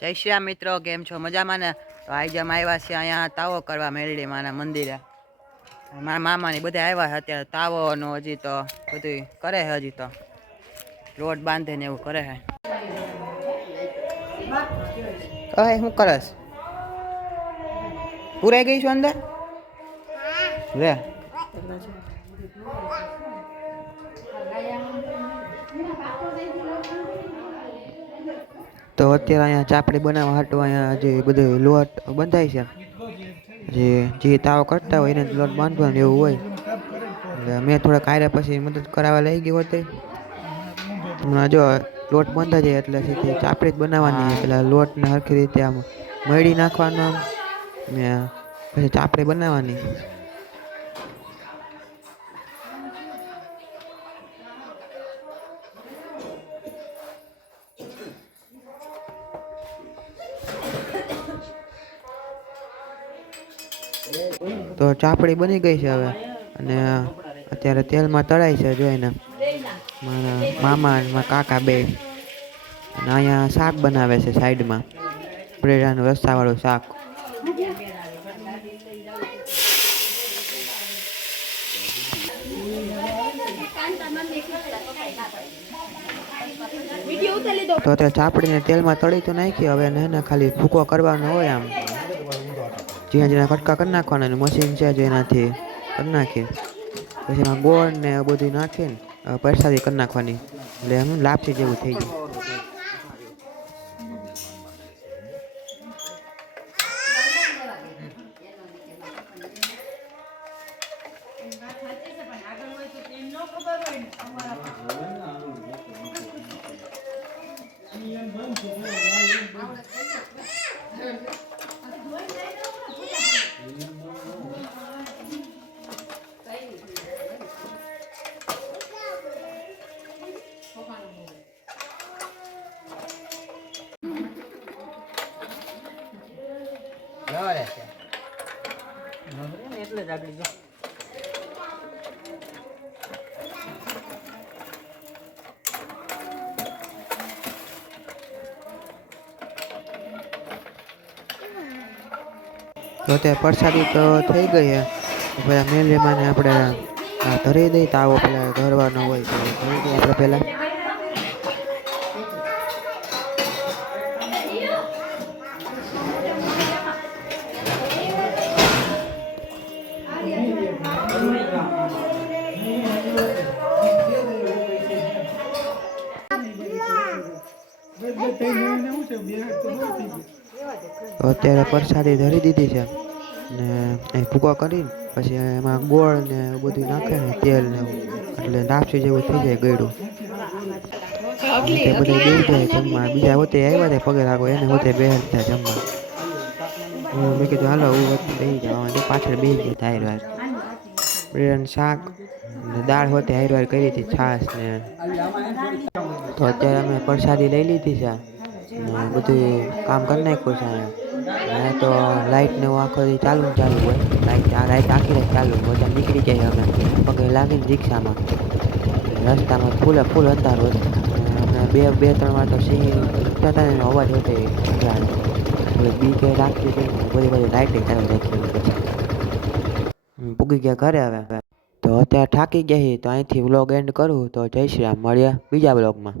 જય શ્રી રામ મિત્રો, કેમ છો? મજામાં ને? તો આજે અમે આવ્યા છીએ અહીંયા તાવો કરવા મેરડી માના મંદિરે. મારા મામાની બધા આવ્યા છે અત્યારે તાવોનો હજી તો બધું કરે છે, હજી તો લોટ બાંધે ને એવું કરે છે. કહે શું કરસ? પૂરાઈ ગઈ છું અંદર લે. તો અત્યારે અહીંયા ચાપડી બનાવવા હાટું અહીંયા જે બધું લોટ બંધાય છે. જે તાવો કરતા હોય એને લોટ બાંધવાનું એવું હોય. એટલે મેં થોડા કાયરા પછી મદદ કરાવવા લઈ ગયો હતો. હમણાં જો લોટ બંધાઈ જાય એટલે સીધી ચાપડી જ બનાવવાની. પેલા લોટને સરખી રીતે આમ મળી નાખવાનો આમ ને પછી ચાપડી બનાવવાની. તો ચાપડી બની ગઈ છે હવે, અને અત્યારે તેલમાં તળાય છે. જોઈને મારા મામા અને મારા કાકા બે, અને અહીંયા શાક બનાવે છે સાઈડમાં, બટેટાનું રસાવાળું શાક. તો અત્યારે ચાપડીને તેલમાં તળી તો નાખી, હવે એને ખાલી ભૂકો કરવાનો હોય. આમ ઝીણા ઝીણા કટકા કરી નાખવાના, મશીન છે જેનાથી કરી નાખીએ. પછી એમાં ગોળ ને બધું નાખીને પરસાદી કરી નાખવાની, એટલે એમ લાપસી જેવું થઈ જાય. એટલે જ આગળ જાઓ. તો અત્યારે પ્રસાદી તો થઈ ગઈ છે. પેલા મેલીમાને આપણે ધરી દઈ તાવો પેલા ધરવાનો હોય તો ધરી દઈએ આપણે પેલા. અત્યારે પ્રસાદી ધરી દીધી છે ને એ ભૂકો કરીને પછી એમાં ગોળ ને બધું નાખે ને તેલ ને એટલે લાપસી જેવું થઈ જાય ગળ્યું. તે બધા બેસી જાય જમવા. બીજા હોતે આવ્યા હતા પગે લાગો એને હોતે બેસતા જમવા. મેં કીધું હાલો હું બેસી જાવ, પાછળ બેસી ગયા હાર વાર. બટેટાનું શાક ને દાળ હોતે હાર વાર કરી હતી, છાશ ને. તો અત્યારે અમે પ્રસાદી લઈ લીધી છે ને બધું કામ કરી નાખ્યું છે. અહીંયા તો લાઇટ ને એવું આખો ચાલુ હોય. લાઇટ આખી રાત ચાલુ હોય. બધા નીકળી જાય અમે પગે લાગીને રિક્ષામાં. રસ્તામાં ફૂલ અંધારું હતું. અમે બે ત્રણ વાર તો સિંહ હતા ને અવાજ હતો બી કે રાખી બધી લાઇટિંગ ચાલુ રાખી. પછી પૂગી ગયા ઘરે. હવે તો અત્યારે થાકી ગયા તો અહીંથી વ્લોગ એન્ડ કરું. તો જય શ્રી રામ, મળ્યા બીજા વ્લોગમાં.